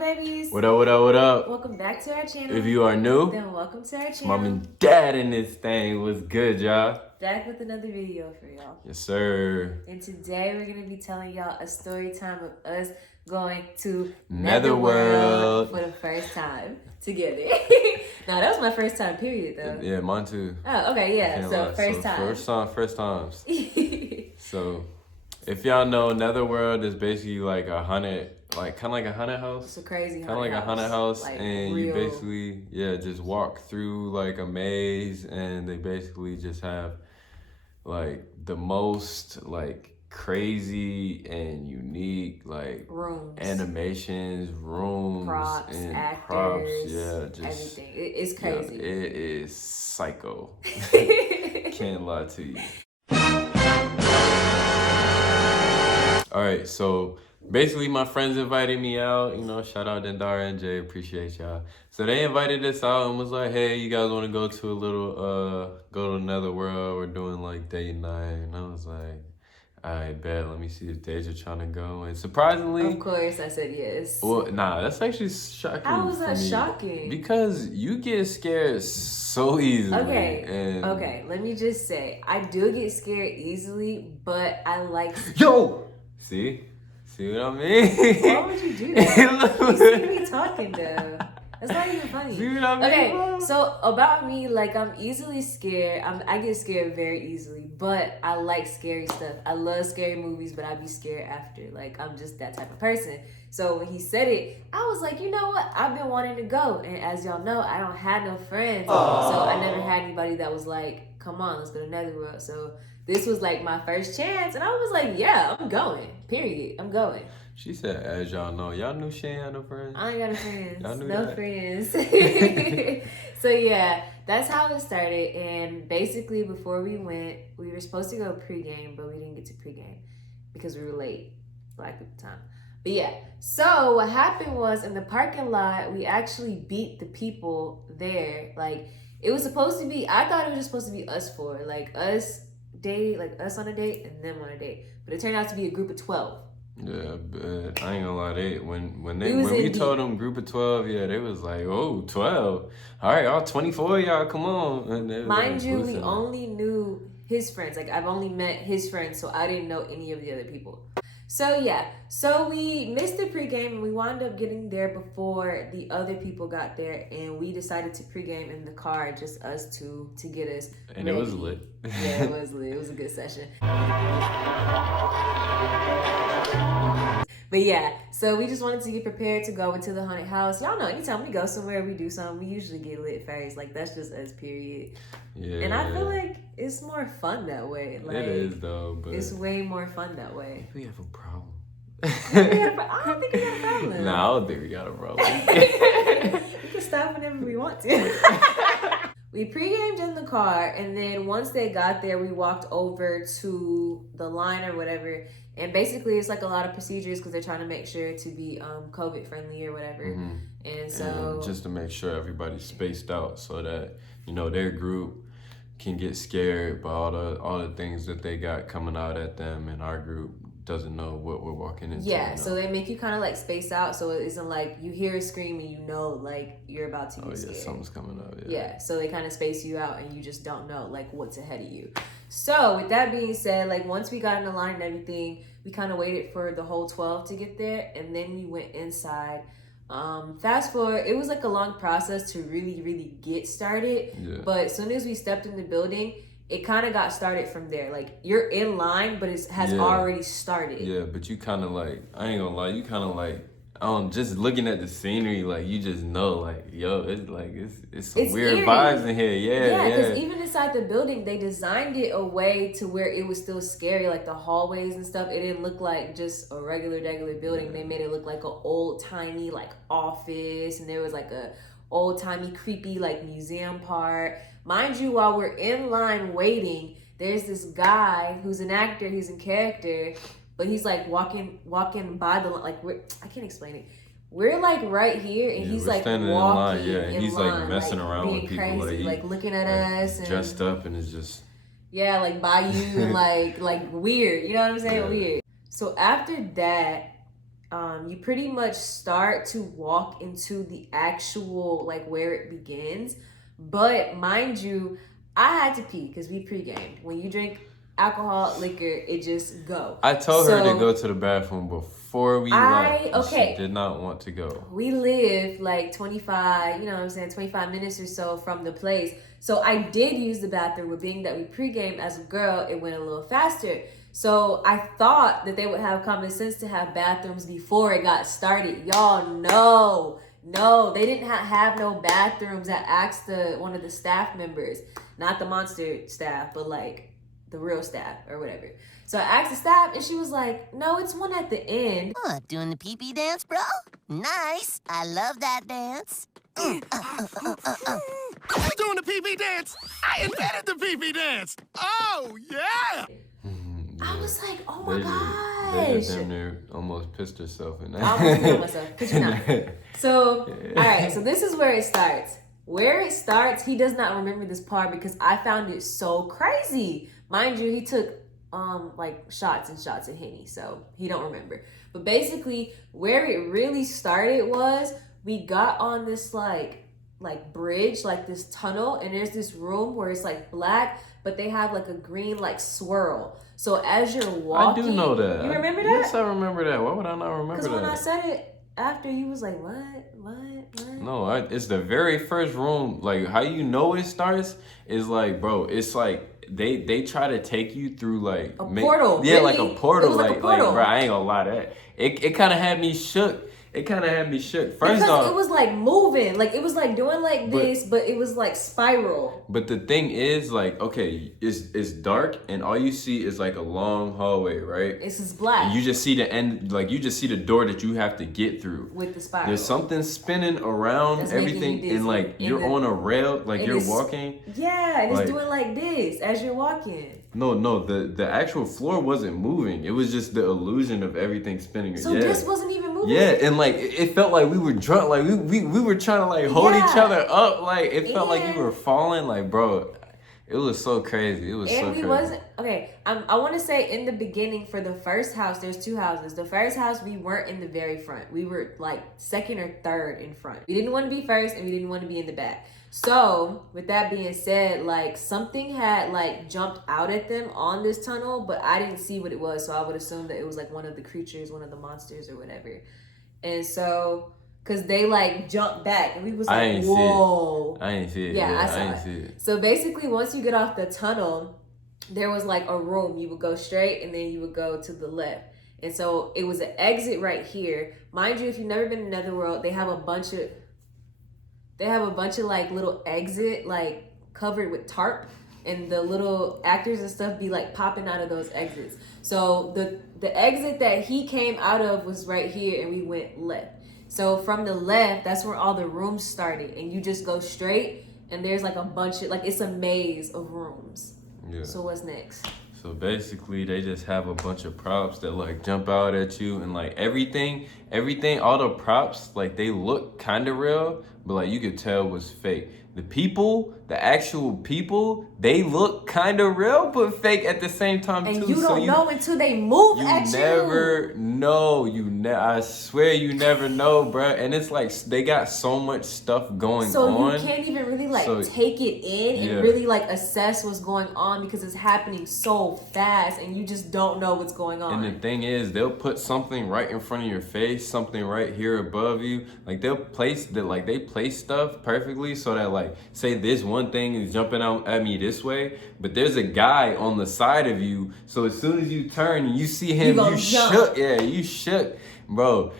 babies. What up, what up, what up? Welcome back to our channel. If you are new, then welcome to our channel. Mom and Dad in this thing. What's good, y'all? Back with another video for y'all. Yes, sir. And today we're going to be telling y'all a story time of us going to Netherworld for the first time together. No, that was my first time, period, though. Yeah, mine too. Oh, okay, yeah. So, first time. First times. So, if y'all know, Netherworld is basically like a haunted, like kind of like a haunted house. It's a crazy kind of like a haunted house, like and real. you basically just walk through like a maze, and they basically just have like the most like crazy and unique like rooms, animations, rooms, props, and actors, props. Yeah, just everything. It's crazy. Yeah, it is psycho. Can't lie to you. All right, so basically my friends invited me out, shout out Dendara and Jay, appreciate y'all. So they invited us out and was like, hey, you guys want to go to a little, go to Netherworld, we're doing like date night. And I was like, all right, bet, let me see if Deja trying to go. And surprisingly... Of course, I said yes. Well, nah, that's actually shocking. How was that for me shocking? Because you get scared so easily. Okay, let me just say, I do get scared easily, but I like... Yo! See what I mean? Why would you do that? You see me talking though. That's not even funny. See what I mean? Okay, so about me, like I'm easily scared. I get scared very easily, but I like scary stuff. I love scary movies, but I be scared after. Like I'm just that type of person. So when he said it, I was like, you know what? I've been wanting to go, and as y'all know, I don't have no friends, so I never had anybody that was like, come on, let's go to Netherworld. So this was like my first chance, and I was like, yeah, I'm going. Period. I'm going. She said, as y'all know, y'all knew she ain't had no friends. I ain't got no friends. Y'all knew no that. friends. So yeah, that's how it started. And basically, before we went, we were supposed to go pregame, but we didn't get to pregame because we were late, Black people time. But yeah, so what happened was in the parking lot, we actually beat the people there. Like it was supposed to be, I thought it was just supposed to be us four, like us on a date and them on a date. But it turned out to be a group of 12. Yeah, but I ain't gonna lie, when we told them group of 12, yeah, they was like, oh, 12. All right, all 24 of y'all, come on. And mind you, we only knew his friends. Like I've only met his friends, so I didn't know any of the other people. So yeah, so we missed the pregame and we wound up getting there before the other people got there, and we decided to pregame in the car, just us two, to get us and ready. It was lit. Yeah, it was lit. It was a good session. But yeah, so we just wanted to get prepared to go into the haunted house. Y'all know, anytime we go somewhere, we do something, we usually get lit first. Like, that's just us, period. Yeah. And I feel like it's more fun that way. Like, it is, though, but... It's way more fun that way. We have a problem. I don't think we got a problem. Nah, I don't think we got a problem. We can stop whenever we want to. We pre-gamed in the car, and then once they got there, we walked over to the line or whatever. And basically, it's like a lot of procedures because they're trying to make sure to be COVID friendly or whatever. Mm-hmm. And so and just to make sure everybody's spaced out so that their group can get scared by all the things that they got coming out at them, and our group doesn't know what we're walking into. Yeah, so they make you kind of like space out, so it isn't like you hear a scream and you know like you're about to get scared. Something's coming up. Yeah, so they kind of space you out and you just don't know like what's ahead of you. So with that being said, like once we got in the line and everything, we kind of waited for the whole 12 to get there, and then we went inside. Fast forward, it was like a long process to really get started. Yeah. But as soon as we stepped in the building, it kind of got started from there. Like you're in line, but it has already started. Yeah, but you kind of like, I ain't gonna lie, you kind of like, just looking at the scenery, like you just know, like, yo, it's some weird eerie vibes in here. Yeah, because even inside the building, they designed it a way to where it was still scary, like the hallways and stuff. It didn't look like just a regular building. Yeah. They made it look like an old timey like office, and there was like a old timey creepy like museum part. Mind you, while we're in line waiting, there's this guy who's an actor, he's in character. But he's like walking by the, like, I can't explain it. We're like right here, and he's like walking in line. Yeah, and he's like messing like, around with people, crazy, like looking at us, and dressed up, and it's just like by you, and like weird. You know what I'm saying? Yeah. Weird. So after that, you pretty much start to walk into the actual like where it begins. But mind you, I had to pee because we pre-gamed. When you drink alcohol, liquor, it just go. I told her to go to the bathroom before we left. Okay. She did not want to go. We live like 25, 25 minutes or so from the place. So I did use the bathroom, but being that we pre-gamed as a girl, it went a little faster. So I thought that they would have common sense to have bathrooms before it got started. Y'all, no, they didn't have no bathrooms. I asked one of the staff members, not the monster staff, but like the real staff or whatever. So I asked the staff and she was like, no, it's one at the end. Doing the pee-pee dance, bro? Nice. I love that dance. I'm doing the pee-pee dance. I invented the pee-pee dance. Oh, yeah. I was like, oh my They gosh. just damn near almost pissed herself in that. I almost killed myself. Could you not? So, all right. So this is where it starts. Where it starts, he does not remember this part because I found it so crazy. Mind you, he took like shots and shots of Henny, so he don't remember. But basically, where it really started was we got on this like bridge, like this tunnel, and there's this room where it's like black, but they have like a green like swirl. So as you're walking, I do know that. You remember that? Yes, I remember that. Why would I not remember that? Because when I said it after, you was like, what? No, it's the very first room. Like, how you know it starts is like, bro, it's like they try to take you through like a portal. Yeah, really? like a portal. It was like a portal. Like, bro, I ain't gonna lie to that. It kind of had me shook. First because off, it was like moving, like it was like doing like this, but it was like spiral. But the thing is, like, okay, it's dark and all you see is like a long hallway, right? It's just black. And you just see the end, like you just see the door that you have to get through. With the spiral. There's something spinning around That's everything, and like you're on a rail, like you're walking. Yeah, and like, it's doing like this as you're walking. No, the actual floor wasn't moving. It was just the illusion of everything spinning. So this wasn't even moving. Yeah, and like it felt like we were drunk, like we were trying to like hold each other up, like it felt like you were falling, like bro. It was so crazy. It was so crazy. Wasn't okay. I want to say in the beginning for the first house, there's two houses. The first house we weren't in the very front. We were like second or third in front. We didn't want to be first, and we didn't want to be in the back. So with that being said, like something had like jumped out at them on this tunnel, but I didn't see what it was. So I would assume that it was like one of the creatures, one of the monsters or whatever. And so, cause they like jumped back and we was like, whoa. I ain't see it. Yeah, I ain't see it. So basically once you get off the tunnel, there was like a room. You would go straight and then you would go to the left. And so it was an exit right here. Mind you, if you've never been in Netherworld, they have a bunch of like little exit, like covered with tarp, and the little actors and stuff be like popping out of those exits. So the exit that he came out of was right here, and we went left. So from the left, that's where all the rooms started, and you just go straight, and there's like a bunch of like it's a maze of rooms. Yeah. So what's next? So basically, they just have a bunch of props that like jump out at you, and like everything, all the props, like they look kind of real, but like you could tell was fake. The actual people, they look kind of real, but fake at the same time too. And you don't know until they move at you. You never know. I swear you never know, bro. And it's like they got so much stuff going on. So you can't even really like take it in and really like assess what's going on because it's happening so fast and you just don't know what's going on. And the thing is, they'll put something right in front of your face, something right here above you. Like they place stuff perfectly so that like say this one thing is jumping out at me this way, but there's a guy on the side of you. So as soon as you turn and you see him, you shook. Yeah, you shook, bro.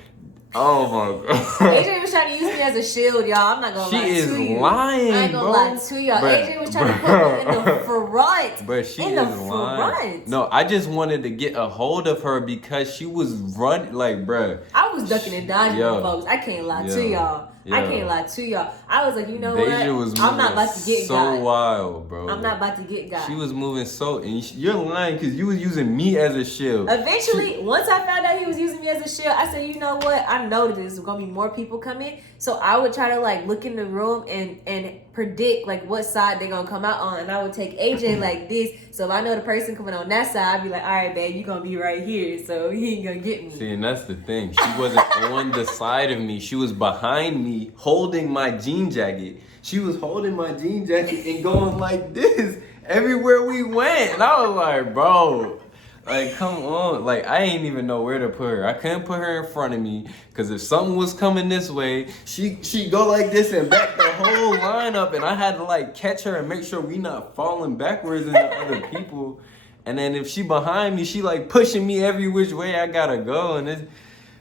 Oh my god. Adrian was trying to use me as a shield, y'all. I'm not gonna lie to you. She is lying, I ain't gonna lie to y'all. Bruh, Adrian was trying to put me in the front. But she is lying. No, I just wanted to get a hold of her because she was running, like, bruh. I was ducking and dodging folks. I can't lie to y'all. I can't lie to y'all. I was like, you know Deja what? Was I'm not about to get so wild, bro. I'm not about to get got. She was moving and you're lying because you was using me as a shield. Eventually, once I found out he was using me as a shield, I said, you know what? I know that there's gonna be more people coming, so I would try to like look in the room and predict like what side they're gonna come out on, and I would take AJ like this. So if I know the person coming on that side, I'd be like, all right, babe, you gonna be right here, so he ain't gonna get me. See, and that's the thing. She wasn't on the side of me. She was behind me, holding my jean jacket. She was holding my jean jacket and going like this everywhere we went. And I was like, bro, like, come on. Like, I ain't even know where to put her. I couldn't put her in front of me because if something was coming this way, she go like this and back the whole line up. And I had to, like, catch her and make sure we not falling backwards into other people. And then if she behind me, she, like, pushing me every which way I gotta go. And it's...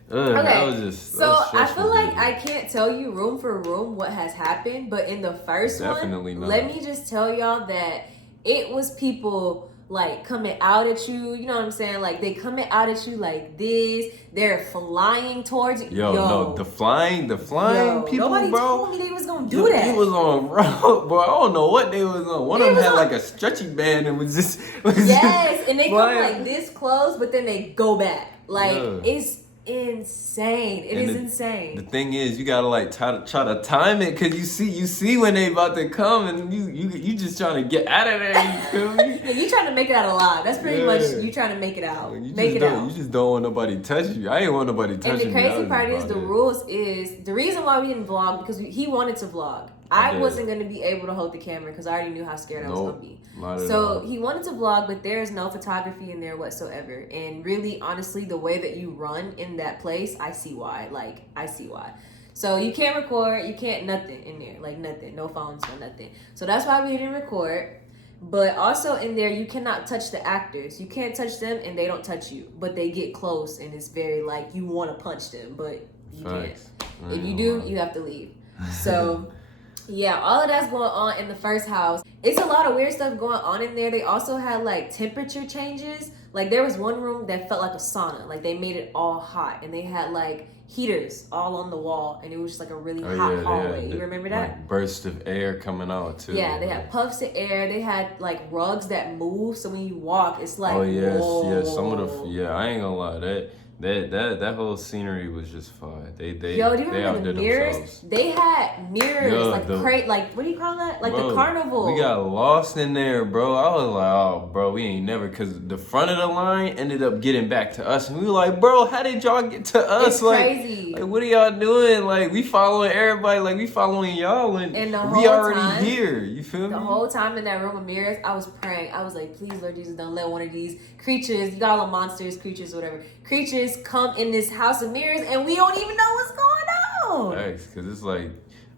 that was just so I feel like I can't tell you room for room what has happened, but in the first Definitely one, not. let me just tell y'all that it was people like coming out at you, you know what I'm saying? Like they coming out at you like this, they're flying towards you. No, the flying people, nobody bro. told me they was gonna do that. It was on, bro. I don't know what they was on. One of them had like a stretchy band and was just yes, and they flying. come like this close, but then they go back. Like it's insane. It is insane. The thing is, you gotta like try to time it because you see when they about to come and you just trying to get out of there. You feel me? Yeah, you trying to make it out alive. That's pretty much you trying to make it out. You just don't want nobody touching you. I ain't want nobody touching me. And the crazy part is the rules is the reason why we didn't vlog because he wanted to vlog. I wasn't going to be able to hold the camera because I already knew how scared I was going to be. So he wanted to vlog, but there's no photography in there whatsoever. And really, honestly, the way that you run in that place, I see why. Like, I see why. So you can't record, you can't nothing in there. Like, nothing. No phones, no nothing. So that's why we didn't record. But also in there, you cannot touch the actors. You can't touch them and they don't touch you. But they get close and it's very like, you want to punch them, but you can't. If you do, you have to leave. So... yeah, all of that's going on in the first house. It's a lot of weird stuff going on in there. They also had like temperature changes. Like there was one room that felt like a sauna. Like they made it all hot and they had like heaters all on the wall and it was just like a really hot hallway. You remember that? Like burst of air coming out too. Yeah, they had puffs of air. They had like rugs that move. So when you walk, it's like, yeah, some of the I ain't gonna lie, that whole scenery was just fine. They do you remember the mirrors? Themselves. They had mirrors like what do you call that? Like the carnival. We got lost in there, bro. I was like, oh, bro, we ain't never, because the front of the line ended up getting back to us, and we were like, bro, how did y'all get to us? It's crazy. Like, what are y'all doing? Like, we following everybody, like we following y'all, and we already here. You feel me? The whole time in that room of mirrors, I was praying. I was like, please, Lord Jesus, don't let one of these creatures, you got all monsters, creatures, whatever, creatures come in this house of mirrors and we don't even know what's going on. Thanks, because it's like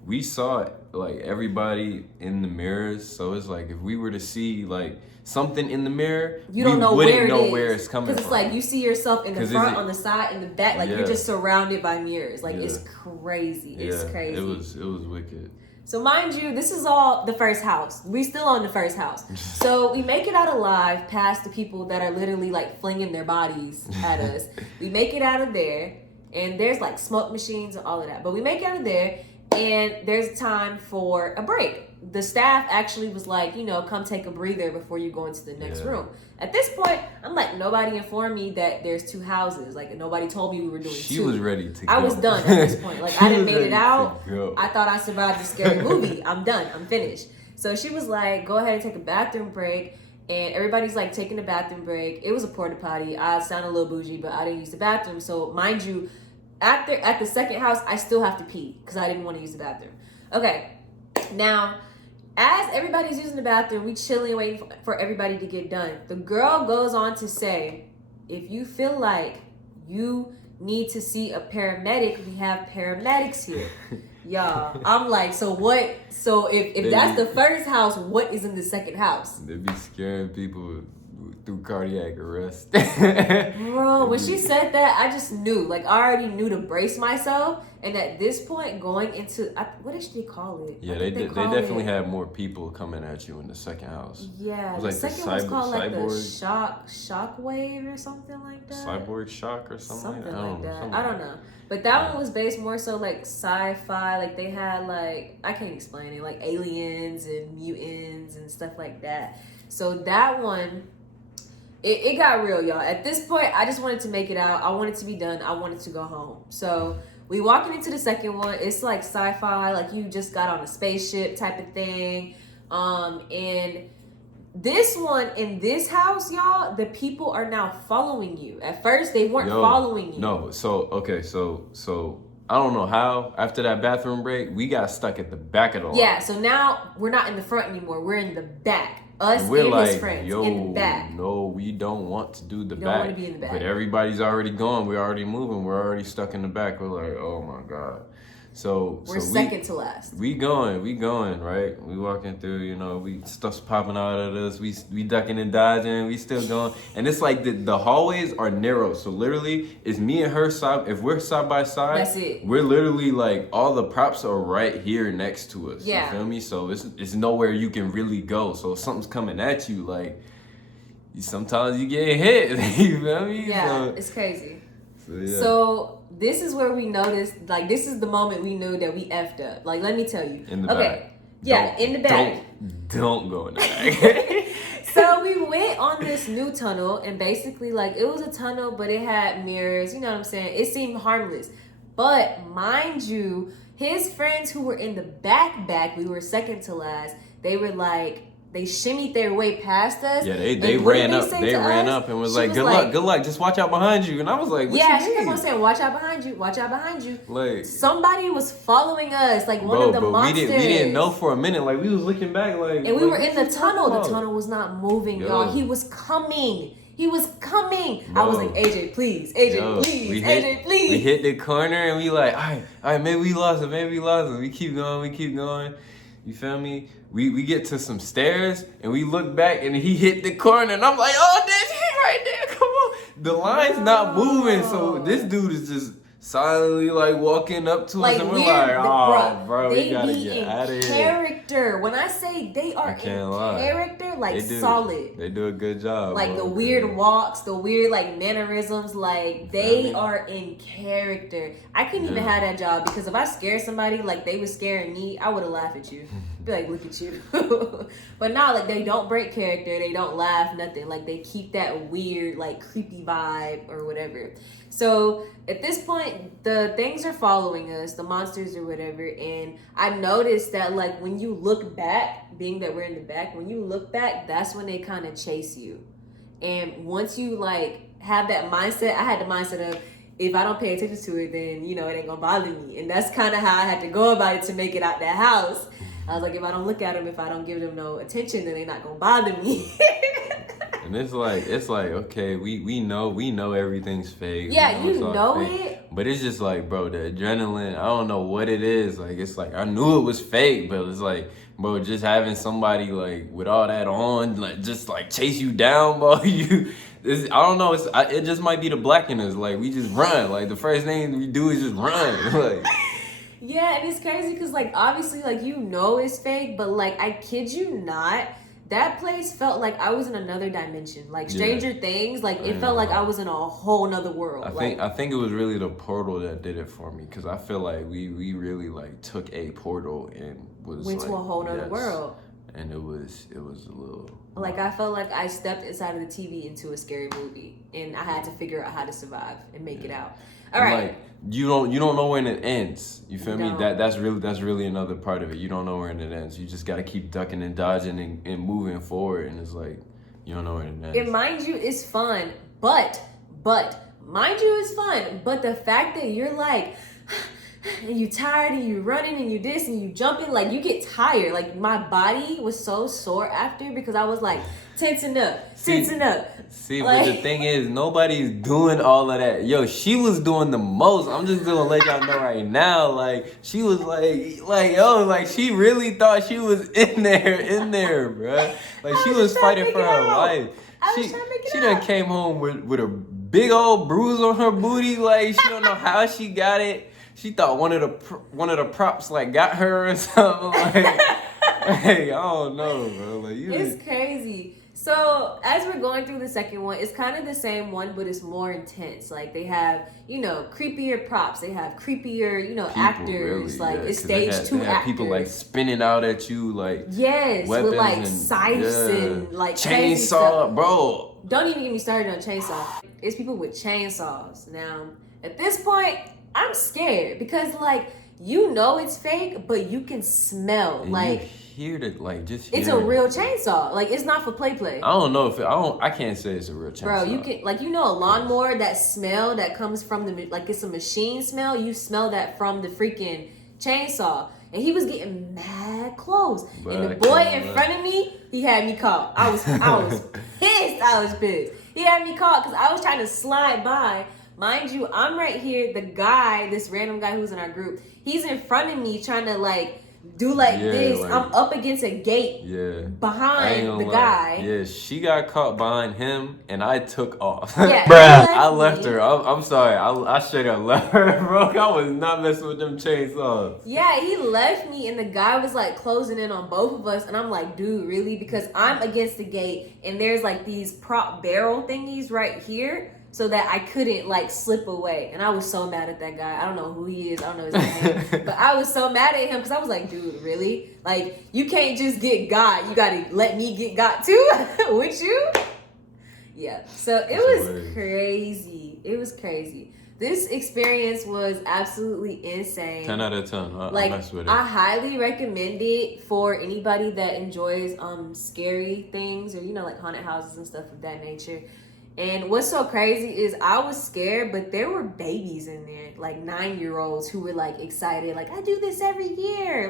we saw like everybody in the mirrors, so it's like if we were to see like something in the mirror, you don't know where it's coming from. Because it's like you see yourself in the front, on the side, in the back, like you're just surrounded by mirrors. Like it's crazy. It's crazy. It was wicked. So mind you, this is all the first house. We still on the first house. So we make it out alive past the people that are literally like flinging their bodies at us. We make it out of there and there's like smoke machines and all of that. But we make it out of there and there's time for a break. The staff actually was like, come take a breather before you go into the next room. At this point, I'm like, nobody informed me that there's two houses. Like, nobody told me we were doing two. She was ready to go. I was done at this point. Like, I didn't make it out. I thought I survived a scary movie. I'm done. I'm finished. So she was like, go ahead and take a bathroom break. And everybody's like taking a bathroom break. It was a porta potty. I sound a little bougie, but I didn't use the bathroom. So mind you, at the second house, I still have to pee because I didn't want to use the bathroom. Okay, now, as everybody's using the bathroom, we chilling, waiting for everybody to get done. The girl goes on to say, if you feel like you need to see a paramedic, we have paramedics here. Y'all, I'm like, so what? So if that's the first house, what is in the second house? They be scaring people through cardiac arrest. Bro, when she said that, I just knew. Like, I already knew to brace myself. And at this point, going into, what did they call it? Yeah, they definitely had more people coming at you in the second house. Yeah, it was the like second was called like the shock wave or something like that. Cyborg shock or something like that. I don't know. But that one was based more so like sci-fi. Like they had like, I can't explain it, like aliens and mutants and stuff like that. So that one, it got real, y'all. At this point, I just wanted to make it out. I wanted to be done. I wanted to go home. So we walking into the second one. It's like sci-fi, like you just got on a spaceship type of thing. And This one in this house, y'all, the people are now following you. At first, they weren't following you. No, so I don't know how. After that bathroom break, we got stuck at the back of the line. Yeah, so now we're not in the front anymore. We're in the back. Us We're and like, his friends yo, in the back. no, we don't want to do the We back. don't want to be in the back. But everybody's already gone. We're already moving. We're already stuck in the back. We're like, oh my God. So We're second to last. We going, right? We walking through, you know, we stuff's popping out at us. We ducking and dodging. We still going. And it's like the hallways are narrow. So literally, it's me and her side. If we're side by side, that's it. We're literally like, all the props are right here next to us. Yeah. You feel me? So it's nowhere you can really go. So if something's coming at you, like, sometimes you get hit. You feel me? Yeah, so, it's crazy. Yeah. So this is where we noticed, like, this is the moment we knew that we effed up. Like, let me tell you. In the back. Yeah, in the back. Don't go in the back. So we went on this new tunnel, and basically, like, it was a tunnel, but it had mirrors. You know what I'm saying? It seemed harmless. But mind you, his friends who were in the back, we were second to last, they were like, they shimmied their way past us. Yeah, they ran up. They ran up and was like, good luck. Just watch out behind you. And I was like, what yeah, you she kept mean? on saying, watch out behind you, watch out behind you. Like, somebody was following us, like one of the monsters. We didn't know for a minute. Like, we was looking back, like, and we were in the tunnel. The tunnel was not moving, Yo. y'all. He was coming. Bro. I was like, AJ, please, AJ, please, AJ, please. We hit the corner and we like, all right, maybe we lost it. We keep going. You feel me? We get to some stairs and we look back and he hit the corner and I'm like, oh, that's he right there. Come on. The line's not moving, so this dude is just silently like walking up to us and we're like, oh, bro, we gotta get out of here. Character. When I say they are in character, like solid. They do a good job. Like the weird walks, the weird like mannerisms, like they are in character. I couldn't even have that job because if I scared somebody like they was scaring me, I would have laughed at you. Be like, look at you. But nah, like they don't break character, they don't laugh, nothing. Like they keep that weird, like creepy vibe or whatever. So at this point, the things are following us, the monsters or whatever, and I noticed that like when you look back, being that we're in the back, when you look back, that's when they kind of chase you. And once you like have that mindset, I had the mindset of if I don't pay attention to it, then you know it ain't gonna bother me. And that's kind of how I had to go about it to make it out that house. I was like, if I don't look at them, if I don't give them no attention, then they're not gonna bother me. And it's like, okay, we know everything's fake. Yeah, you know it. But it's just like, bro, the adrenaline, I don't know what it is. Like, it's like, I knew it was fake, but it's like, bro, just having somebody like with all that on, like just like chase you down, bro. I don't know. It just might be the black in us. Like, we just run. Like, the first thing we do is just run. Like. Yeah, and it's crazy because, like, obviously, like, you know it's fake, but, like, I kid you not, that place felt like I was in another dimension. Like, Stranger Things, like, it felt like I was in a whole nother world. I think it was really the portal that did it for me because I feel like we really, like, took a portal and went to a whole nother world. And it was a little... Like, I felt like I stepped inside of the TV into a scary movie, and I had to figure out how to survive and make it out. All right. Like, you don't know when it ends. You feel me? That's really another part of it. You don't know when it ends. You just gotta keep ducking and dodging and moving forward. And it's like you don't know when it ends. And mind you, it's fun, but mind you, it's fun. But the fact that you're like, and you tired and you running and you this and you jumping, like you get tired. Like my body was so sore after because I was like tensing up. See, but the thing is, nobody's doing all of that. Yo, she was doing the most. I'm just gonna let y'all know right now. Like, she was like she really thought she was in there, bro. Like, she was fighting for her life. She done came home with a big old bruise on her booty. Like, she don't know how she got it. She thought one of the props like got her or something. Like, hey, I don't know, bro. Like, it's crazy. So as we're going through the second one, it's kind of the same one, but it's more intense. Like they have, creepier props. They have creepier, actors. Really, it's stage 2 actors. People like spinning out at you, like with like scythes and like chainsaw, bro. Don't even get me started on chainsaw. It's people with chainsaws. Now at this point, I'm scared because like it's fake, but you can smell hear the It's a real chainsaw. Like it's not for play. I don't know if I can't say it's a real chainsaw. Bro, you can a lawnmower, that smell that comes from it's a machine smell. You smell that from the freaking chainsaw. And he was getting mad close. But and the boy in front of me, he had me caught. I was pissed. I was pissed. He had me caught because I was trying to slide by. Mind you, I'm right here. The guy, this random guy who's in our group, he's in front of me trying to do this. I'm up against a gate behind the guy. Yeah, she got caught behind him and I took off. Yeah, I left her. I'm sorry. I straight up left her, bro. I was not messing with them chainsaws. Yeah, he left me and the guy was closing in on both of us. And I'm like, dude, really? Because I'm against the gate and there's these prop barrel thingies right here. So that I couldn't slip away. And I was so mad at that guy. I don't know who he is. I don't know his name. But I was so mad at him because I was like, dude, really? You can't just get got. You got to let me get got too? With you? Yeah. So it was crazy. It was crazy. This experience was absolutely insane. 10 out of 10. I mess with it. I highly recommend it for anybody that enjoys scary things or, haunted houses and stuff of that nature. And what's so crazy is I was scared, but there were babies in there, 9-year-olds who were excited, I do this every year,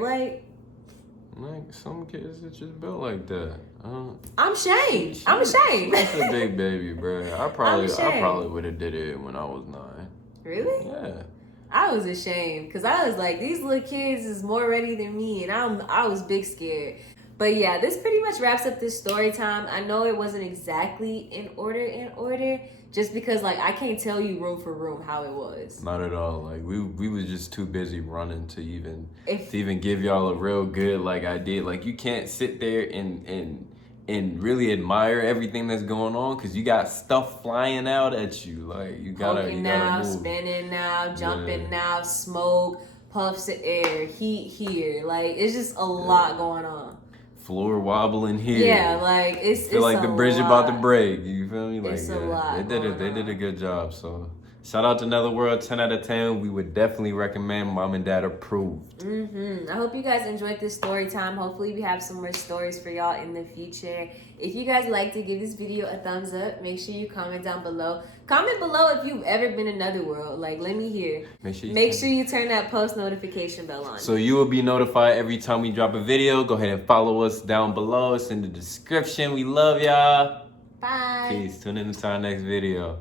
some kids are just built like that. I'm ashamed. I'm ashamed. That's a big baby, bro. I probably would have did it when I was 9. Really? Yeah. I was ashamed because I was like, these little kids is more ready than me, and I was big scared. But yeah, this pretty much wraps up this story time. I know it wasn't exactly in order, just because I can't tell you room for room how it was. Not at all. We was just too busy running to even give y'all a real good idea. You can't sit there and really admire everything that's going on because you got stuff flying out at you. You gotta now, move. Spinning now, jumping now, smoke, puffs of air, heat here. It's just a lot going on. Floor wobbling here. Yeah, it's feel like a the bridge lot. about to break. You feel me? It's a lot. They did a good job. So shout out to Netherworld, 10 out of 10. We would definitely recommend. Mom and Dad approved. I hope you guys enjoyed this story time. Hopefully we have some more stories for y'all in the future. If you guys like to give this video a thumbs up, make sure you comment down below. Comment below if you've ever been in Netherworld. Let me hear. Make sure you turn that post notification bell on. So you will be notified every time we drop a video. Go ahead and follow us down below. It's in the description. We love y'all. Bye. Peace. Tune in to our next video.